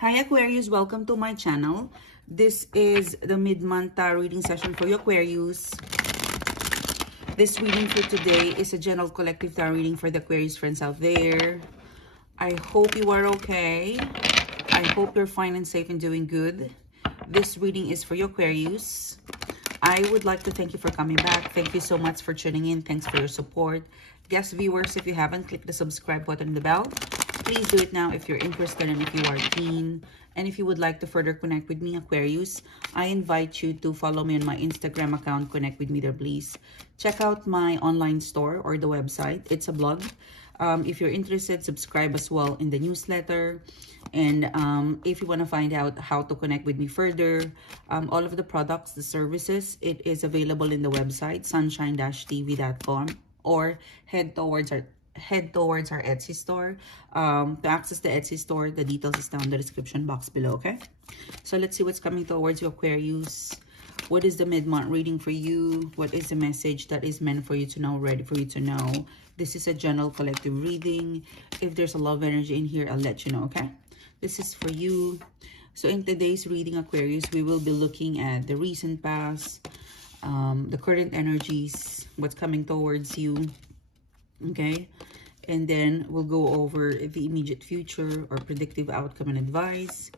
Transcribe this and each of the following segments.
Hi Aquarius, welcome to my channel. This is the mid-month tarot reading session for you Aquarius. This reading for today is a general collective tarot reading for the Aquarius friends out there. I hope you are okay. I hope you're fine and safe and doing good. This reading is for you Aquarius. I would like to thank you for coming back. Thank you so much for tuning in. Thanks for your support. Guest viewers, if you haven't clicked the subscribe button and the bell, please do it now if you're interested and if you are keen. And if you would like to further connect with me, Aquarius, I invite you to follow me on my Instagram account. Connect with me there, please. Check out my online store or the website. It's a blog. If you're interested, subscribe as well in the newsletter. And if you want to find out how to connect with me further, all of the products, the services, it is available in the website, sunshine-tv.com, or head towards our Etsy store. To access the Etsy store, the details is down in the description box below, okay? So let's see what's coming towards you, Aquarius. What is the mid-month reading for you? What is the message that is meant for you to know, ready for you to know? This is a general collective reading. If there's a love energy in here, I'll let you know, okay? This is for you. So in today's reading, Aquarius, we will be looking at the recent past, the current energies, what's coming towards you, okay? And then we'll go over the immediate future or predictive outcome and advice.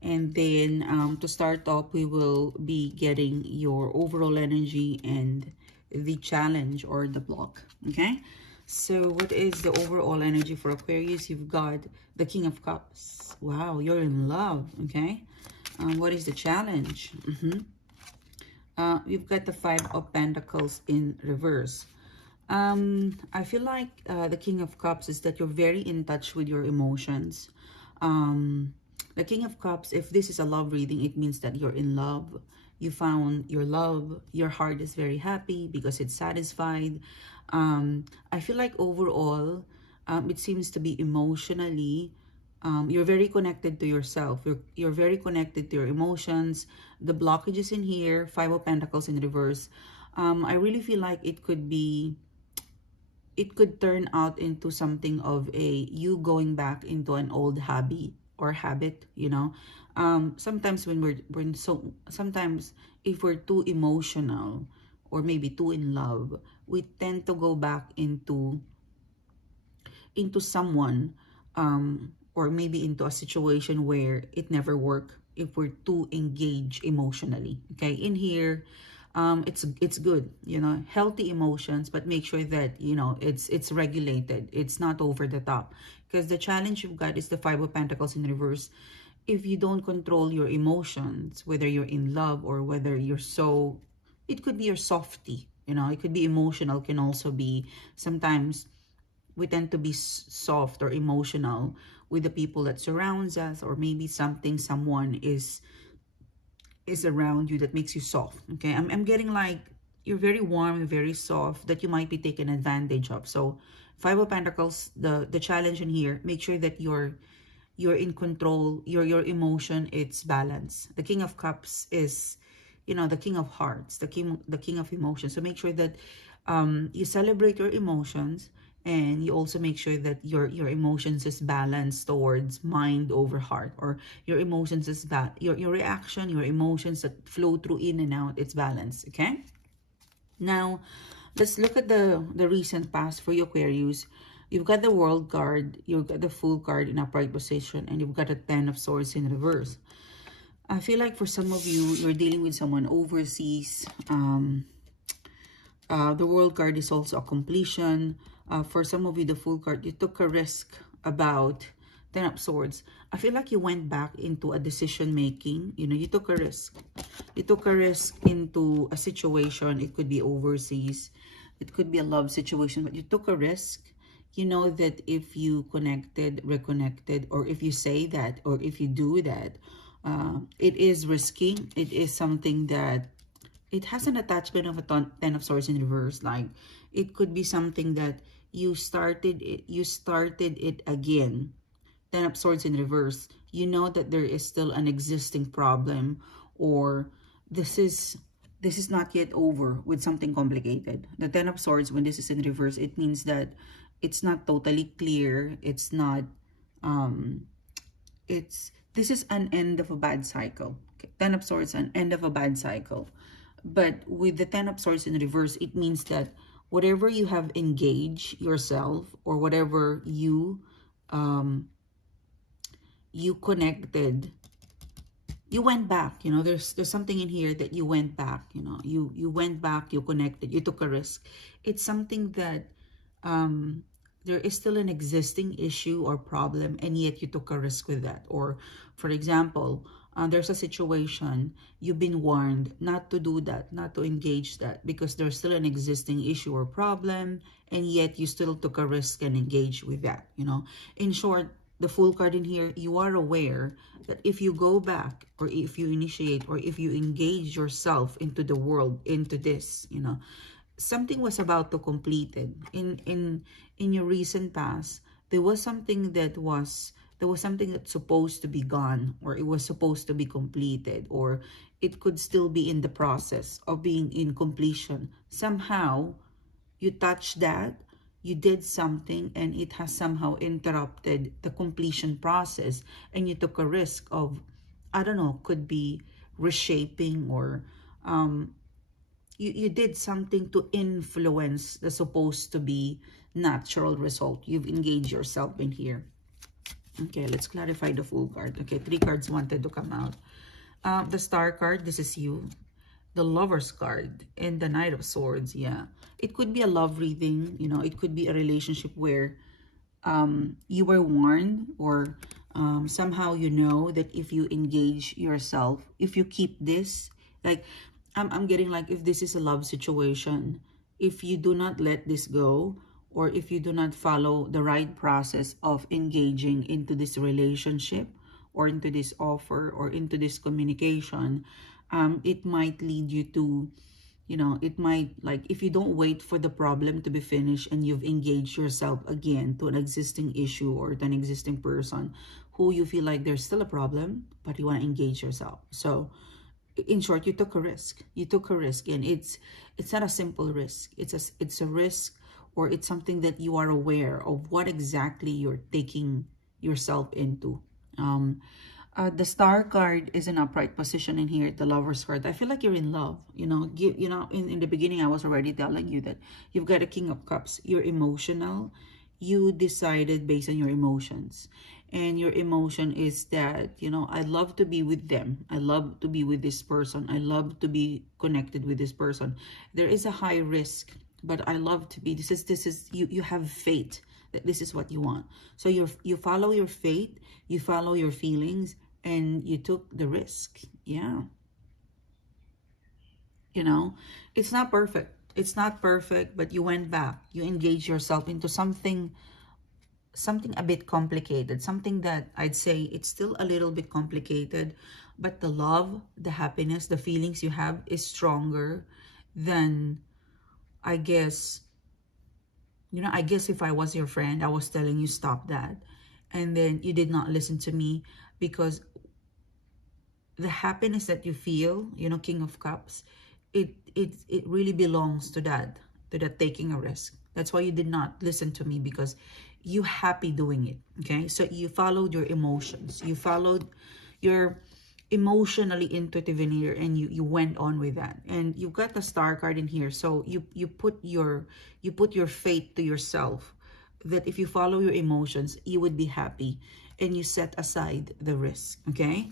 And then to start off, we will be getting your overall energy and the challenge or the block, okay? So what is the overall energy for Aquarius? You've got the King of Cups. Wow, you're in love, okay? What is the challenge? You've got the Five of Pentacles in reverse. I feel like the King of Cups is that you're very in touch with your emotions. The King of Cups, if this is a love reading, it means that you're in love. You found your love. Your heart is very happy because it's satisfied. I feel like overall, it seems to be emotionally, you're very connected to yourself. You're very connected to your emotions. The blockages in here, Five of Pentacles in reverse. I really feel like it could turn out into something of you going back into an old habit or habit, you know. Sometimes sometimes if we're too emotional or maybe too in love, we tend to go back into someone, or maybe into a situation where it never worked if we're too engaged emotionally, okay? In here, it's good, you know, healthy emotions, but make sure that, you know, it's regulated, it's not over the top, because the challenge you've got is the Five of Pentacles in reverse. If you don't control your emotions, whether you're in love or whether it could be your softy, you know, it could be emotional, can also be sometimes we tend to be soft or emotional with the people that surrounds us, or maybe someone is around you that makes you soft, okay? I'm getting like you're very warm and very soft, that you might be taken advantage of. So Five of Pentacles, the challenge in here, make sure that you're in control, your emotion, it's balanced. The King of Cups is, you know, the King of Hearts, the king of emotions. So make sure that you celebrate your emotions, and you also make sure that your emotions is balanced towards mind over heart, or your emotions is your reaction, your emotions that flow through in and out, it's balanced, okay? Now let's look at the recent past for you Aquarius. You've got the World card, you've got the Fool card in upright position, and you've got a Ten of Swords in reverse. I feel like for some of you, you're dealing with someone overseas. The World card is also a completion. For some of you, the Fool card, you took a risk about Ten of Swords. I feel like you went back into a decision making. You know, you took a risk. You took a risk into a situation. It could be overseas. It could be a love situation, but you took a risk. You know that if you reconnected, or if you say that, or if you do that, it is risky. It is something that it has an attachment of a Ten of Swords in reverse. Like it could be something that you started it again. Ten of Swords in reverse. You know that there is still an existing problem, or this is not yet over with something complicated. The Ten of Swords, when this is in reverse, it means that it's not totally clear. It's not it's This is an end of a bad cycle. Okay? Ten of Swords, an end of a bad cycle. But with the Ten of Swords in reverse, it means that whatever you have engaged yourself, or whatever you connected, you went back. You know, there's something in here that you went back. You know, you went back, you connected, you took a risk. It's something that there is still an existing issue or problem, and yet you took a risk with that. Or for example, there's a situation, you've been warned not to do that, not to engage that, because there's still an existing issue or problem, and yet you still took a risk and engaged with that. You know, in short, the Fool card in here, you are aware that if you go back, or if you initiate, or if you engage yourself into the world, into this, you know, something was about to complete it. In your recent past, there was something that's supposed to be gone, or it was supposed to be completed, or it could still be in the process of being in completion. Somehow you touched that, you did something, and it has somehow interrupted the completion process, and you took a risk of, I don't know, could be reshaping, or you did something to influence the supposed to be natural result. You've engaged yourself in here. Okay, let's clarify the Fool card. Okay, 3 cards wanted to come out. The Star card, this is you. The Lover's card and the Knight of Swords. Yeah, it could be a love reading. You know, it could be a relationship where you were warned, or somehow you know that if you engage yourself, if you keep this, like I'm getting like, if this is a love situation, if you do not let this go, or if you do not follow the right process of engaging into this relationship, or into this offer, or into this communication, it might lead you to, you know, it might, like, if you don't wait for the problem to be finished and you've engaged yourself again to an existing issue, or to an existing person who you feel like there's still a problem, but you want to engage yourself. So in short, you took a risk. You took a risk, and it's not a simple risk. It's a risk, or it's something that you are aware of what exactly you're taking yourself into. The Star card is an upright position in here. The Lover's card, I feel like you're in love. You know, in the beginning I was already telling you that you've got a King of Cups. You're emotional. You decided based on your emotions. And your emotion is that, you know, I love to be with them. I love to be with this person. I love to be connected with this person. There is a high risk, but I love to be, this is you have faith that this is what you want. So you follow your faith, you follow your feelings, and you took the risk. Yeah. You know, it's not perfect. It's not perfect, but you went back. You engaged yourself into something a bit complicated, something that I'd say it's still a little bit complicated, but the love, the happiness, the feelings you have is stronger than, I guess, you know, I guess if I was your friend, I was telling you stop that, and then you did not listen to me, because the happiness that you feel, you know, King of Cups, it really belongs to that taking a risk. That's why you did not listen to me, because you happy doing it. Okay, so you followed your emotions, you followed your emotionally intuitive in here, and you went on with that. And you've got the Star card in here, so you put your faith to yourself that if you follow your emotions, you would be happy, and you set aside the risk. Okay,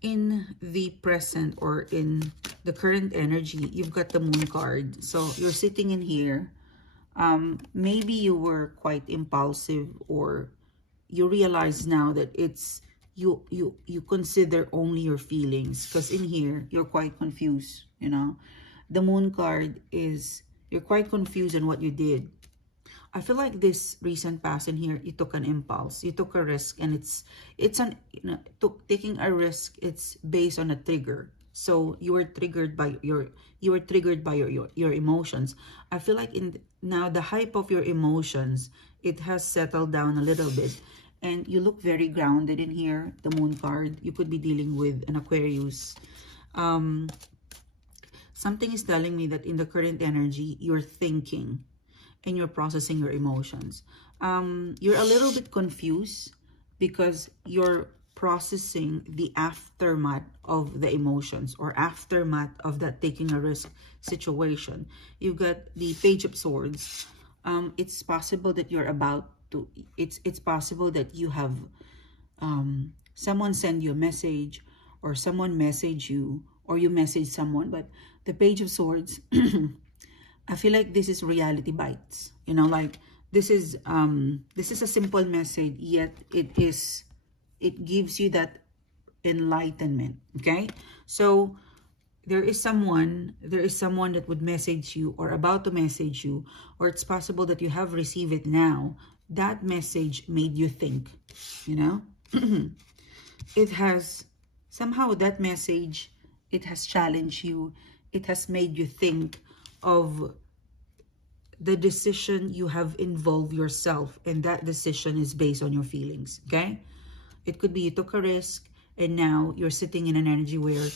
in the present, or in the current energy, you've got the Moon card. So you're sitting in here. Maybe you were quite impulsive, or you realize now that it's you consider only your feelings, because in here you're quite confused. You know, the Moon card is, you're quite confused on what you did. I feel like this recent past in here, you took an impulse, you took a risk, and it's an, you know, taking a risk, it's based on a trigger. So you were triggered by your emotions. I feel like now the hype of your emotions, it has settled down a little bit, and you look very grounded in here. The Moon card, you could be dealing with an Aquarius. Something is telling me that in the current energy, you're thinking and you're processing your emotions. You're a little bit confused, because you're processing the aftermath of the emotions or aftermath of that taking a risk situation. You got the Page of Swords. It's possible that you're about to, it's possible that you have someone send you a message, or someone message you, or you message someone. But the Page of Swords, I feel like this is reality bites. You know, like this is a simple message, yet it gives you that enlightenment. Okay, so there is someone that would message you or about to message you, or it's possible that you have received it now. That message made you think, you know. It has somehow, that message, it has challenged you. It has made you think of the decision you have involved yourself, and that decision is based on your feelings. Okay, it could be you took a risk, and now you're sitting in an energy where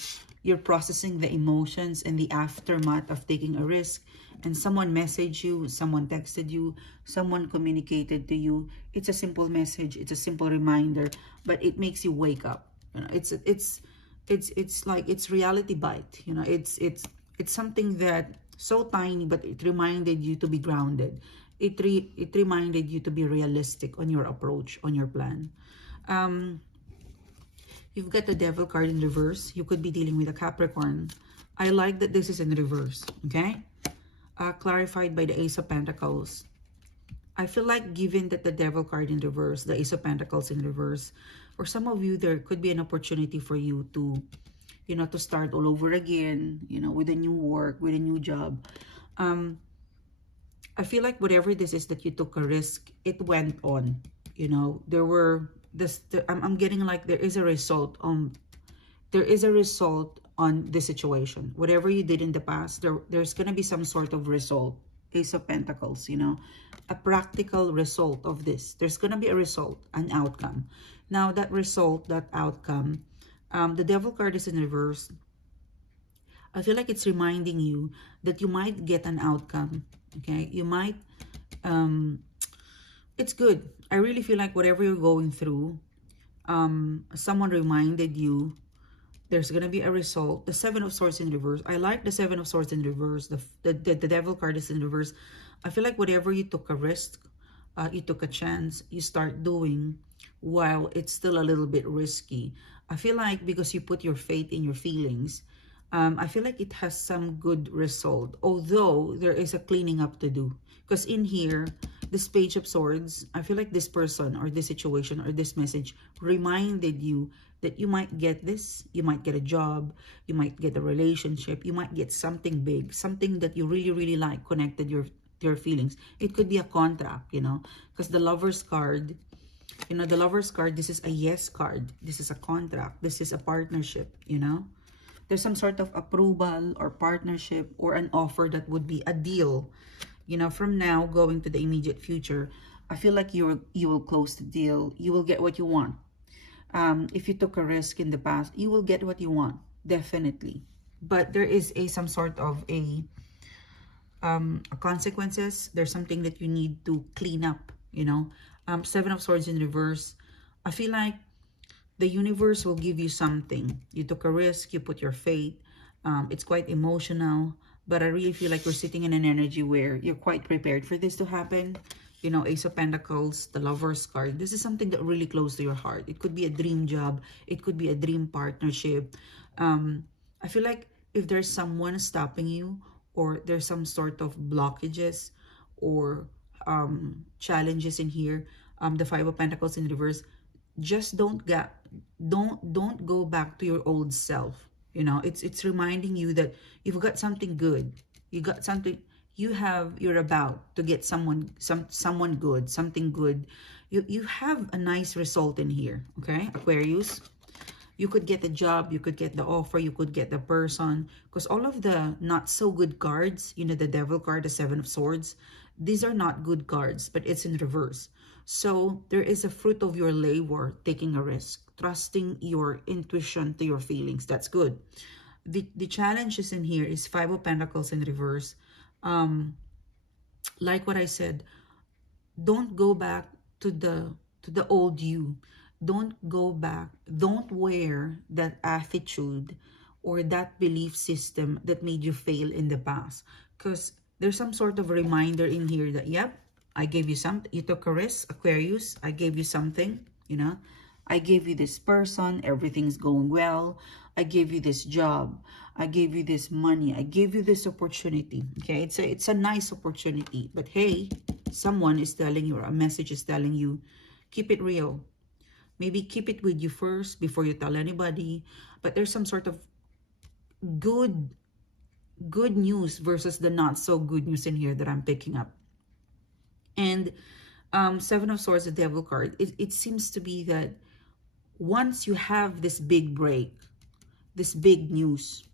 you're processing the emotions and the aftermath of taking a risk, and someone messaged you, someone texted you, someone communicated to you. It's a simple message, it's a simple reminder, but it makes you wake up. You know, it's like, it's reality bite. You know, it's something that so tiny, but it reminded you to be grounded. It reminded you to be realistic on your approach, on your plan. You've got the Devil card in reverse. You could be dealing with a Capricorn. I like that this is in reverse, okay? Clarified by the Ace of Pentacles. I feel like, given that the Devil card in reverse, the Ace of Pentacles in reverse, for some of you, there could be an opportunity for you to, you know, to start all over again, you know, with a new work, with a new job. I feel like whatever this is that you took a risk, it went on. You know, there were this. I'm getting like there is a result on. There is a result on this situation. Whatever you did in the past, there's gonna be some sort of result. Ace of Pentacles, you know, a practical result of this. There's gonna be a result, an outcome. Now that result, that outcome, the Devil card is in reverse. I feel like it's reminding you that you might get an outcome. Okay, you might. It's good. I really feel like whatever you're going through, someone reminded you there's gonna be a result. The Seven of Swords in reverse. I like the Seven of Swords in reverse. The Devil card is in reverse. I feel like whatever you took a risk, you took a chance, you start doing while it's still a little bit risky. I feel like because you put your faith in your feelings, I feel like it has some good result, although there is a cleaning up to do. Because in here, this Page of Swords, I feel like this person or this situation or this message reminded you that you might get this, you might get a job, you might get a relationship, you might get something big, something that you really, really like, connected your feelings. It could be a contract, you know, because the Lover's card, you know, the Lover's card, this is a yes card. This is a contract. This is a partnership, you know. There's some sort of approval or partnership or an offer that would be a deal, you know, from now going to the immediate future. I feel like you will close the deal. You will get what you want. If you took a risk in the past, you will get what you want, definitely. But there is some sort of a consequences. There's something that you need to clean up, you know. Seven of Swords in reverse. I feel like the universe will give you something. You took a risk, you put your faith. It's quite emotional, but I really feel like you're sitting in an energy where you're quite prepared for this to happen. You know, Ace of Pentacles, the Lover's card. This is something that really close to your heart. It could be a dream job. It could be a dream partnership. I feel like if there's someone stopping you, or there's some sort of blockages or challenges in here, the Five of Pentacles in reverse, just don't go back to your old self. You know, it's reminding you that you've got something good. You got something. You're about to get someone good, something good. You have a nice result in here. Okay, Aquarius. You could get the job, you could get the offer, you could get the person. Because all of the not so good cards, you know, the Devil card, the Seven of Swords, these are not good cards, but it's in reverse. So there is a fruit of your labor, taking a risk, trusting your intuition to your feelings. That's good. The challenges in here is Five of Pentacles in reverse. Like what I said, don't go back to the old you. Don't go back. Don't wear that attitude or that belief system that made you fail in the past. Because there's some sort of reminder in here that, yep, I gave you something. You took a risk, Aquarius. I gave you something, you know. I gave you this person. Everything's going well. I gave you this job. I gave you this money. I gave you this opportunity. Okay, it's a nice opportunity. But hey, someone is telling you, or a message is telling you, keep it real. Maybe keep it with you first before you tell anybody. But there's some sort of good news versus the not so good news in here that I'm picking up. And Seven of Swords, the Devil card, it seems to be that once you have this big break, this big news,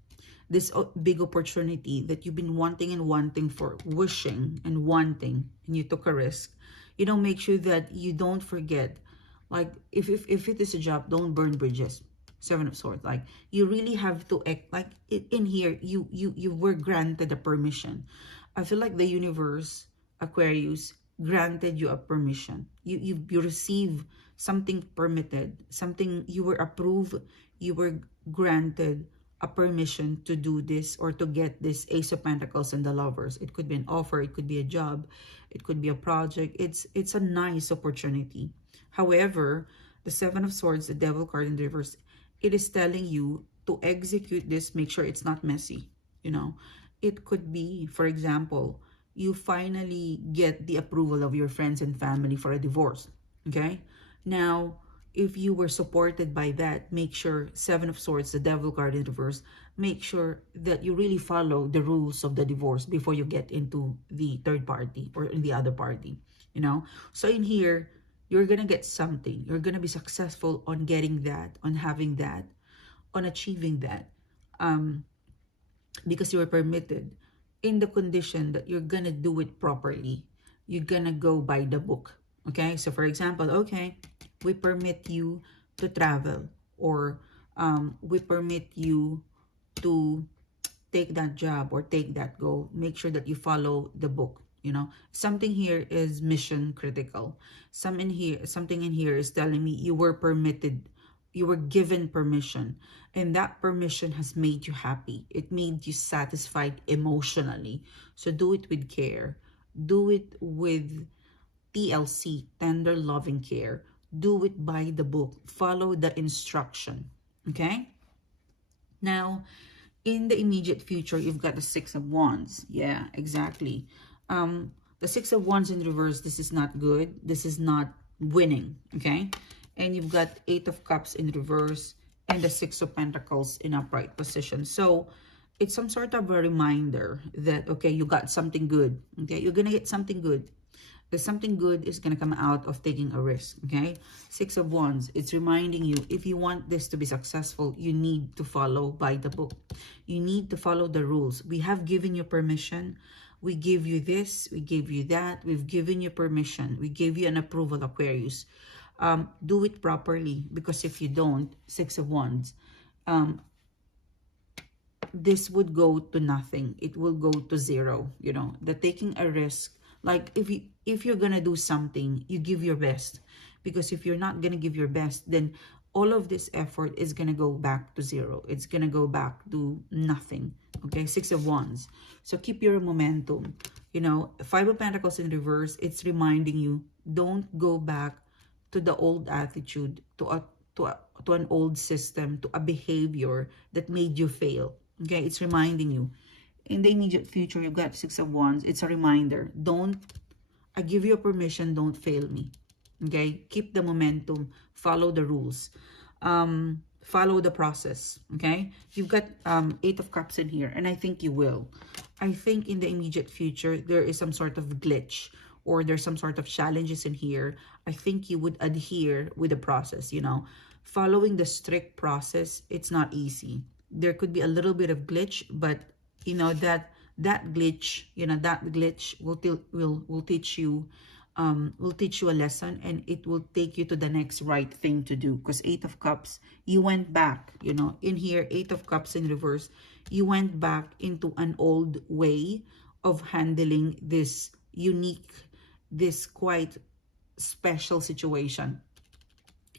this big opportunity that you've been wanting and wanting for, wishing and wanting, and you took a risk, you know, make sure that you don't forget, like, if it is a job, don't burn bridges. Seven of Swords, like, you really have to act, like, in here, you were granted a permission. I feel like the universe, Aquarius, granted you a permission. You receive something permitted, something you were approved, you were granted a permission to do this or to get this Ace of Pentacles and the Lovers. It could be an offer, it could be a job, it could be a project. It's a nice opportunity. However, the Seven of Swords, the Devil card in the reverse, it is telling you to execute this, make sure it's not messy, you know. It could be, for example, you finally get the approval of your friends and family for a divorce, okay? Now, if you were supported by that, make sure, Seven of Swords, the Devil card in reverse, make sure that you really follow the rules of the divorce before you get into the third party or in the other party, you know? So in here, you're gonna get something. You're gonna be successful on getting that, on having that, on achieving that, because you were permitted, in the condition that you're gonna do it properly. You're gonna go by the book, okay? So for example, okay, we permit you to travel, or we permit you to take that job or take that goal. Make sure that you follow the book, you know. Something here is mission critical. Something in here is telling me you were permitted, you were given permission, and that permission has made you happy. It made you satisfied emotionally. So do it with care. Do it with TLC, tender loving care. Do it by the book. Follow the instruction, okay? Now, in the immediate future, you've got the Six of Wands. Yeah, exactly. The Six of Wands in reverse, this is not good. This is not winning, okay? And you've got Eight of Cups in reverse and the Six of Pentacles in upright position. So it's some sort of a reminder that, okay, you got something good, okay? You're going to get something good. There's something good is going to come out of taking a risk, okay? Six of Wands, it's reminding you, if you want this to be successful, you need to follow by the book. You need to follow the rules. We have given you permission. We give you this, we give you that. We've given you permission. We gave you an approval, Aquarius. Do it properly, because if you don't, Six of Wands, this would go to nothing. It will go to zero, you know. The taking a risk, like if you're gonna do something, you give your best, because if you're not gonna give your best, then all of this effort is gonna go back to zero. It's gonna go back to nothing, okay? Six of Wands. So keep your momentum, you know. Five of Pentacles in reverse, it's reminding you, don't go back to the old attitude, to an old system, to a behavior that made you fail, okay? It's reminding you. In the immediate future, you've got Six of Wands. It's a reminder. I give you a permission, don't fail me. Okay? Keep the momentum. Follow the rules. Follow the process. Okay? You've got Eight of Cups in here, and I think you will. I think in the immediate future, there is some sort of glitch, or there's some sort of challenges in here. I think you would adhere with the process, you know. Following the strict process, it's not easy. There could be a little bit of glitch, but you know that glitch, you know, that glitch will teach you a lesson, and it will take you to the next right thing to do. Because Eight of Cups, you went back, you know, in here, Eight of Cups in reverse, you went back into an old way of handling this unique, this quite special situation.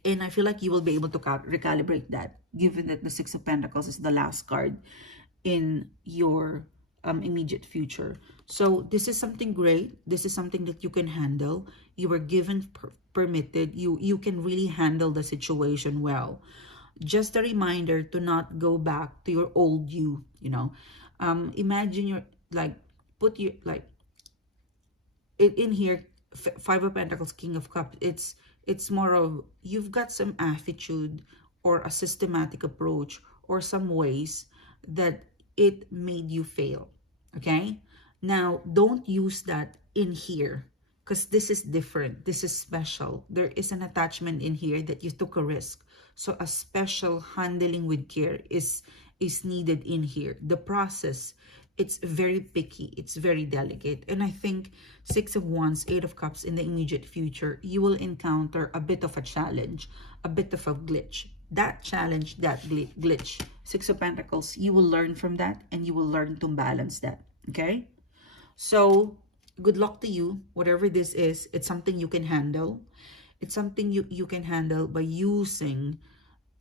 And I feel like you will be able to recalibrate that, given that the Six of Pentacles is the last card in your immediate future. So this is something great. This is something that you can handle. You were given permitted. You can really handle the situation well. Just a reminder to not go back to your old you, you know. Imagine you're like, put your, like, it in here, Five of Pentacles, King of Cups. It's more of, you've got some attitude or a systematic approach or some ways that it made you fail. Okay, now don't use that in here, because this is different. This is special. There is an attachment in here that you took a risk. So a special handling with care is needed in here. The process, it's very picky, it's very delicate. And I think Six of Wands, Eight of Cups, in the immediate future, you will encounter a bit of a challenge, a bit of a glitch. That challenge, that glitch, Six of Pentacles, you will learn from that and you will learn to balance that. Okay, so good luck to you. Whatever this is, it's something you can handle. It's something you can handle by using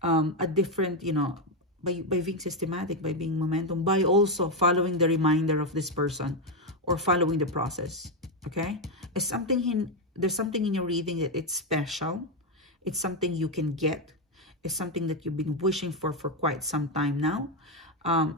a different, you know, by being systematic, by being momentum, by also following the reminder of this person or following the process. Okay, it's something there's something in your reading that it's special. It's something you can get. It's something that you've been wishing for quite some time now.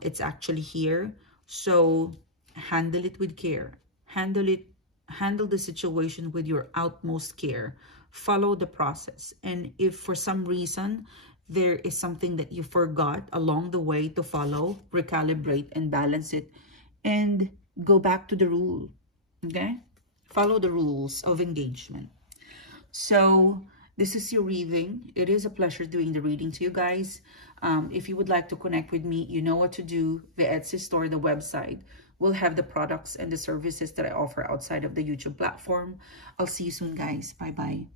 It's actually here. So handle it with care. Handle the situation with your utmost care. Follow the process. And if for some reason there is something that you forgot along the way to follow, recalibrate and balance it and go back to the rule. Okay, follow the rules of engagement. So this is your reading. It is a pleasure doing the reading to you guys. If you would like to connect with me, you know what to do. The Etsy store, the website will have the products and the services that I offer outside of the YouTube platform. I'll see you soon, guys. Bye bye.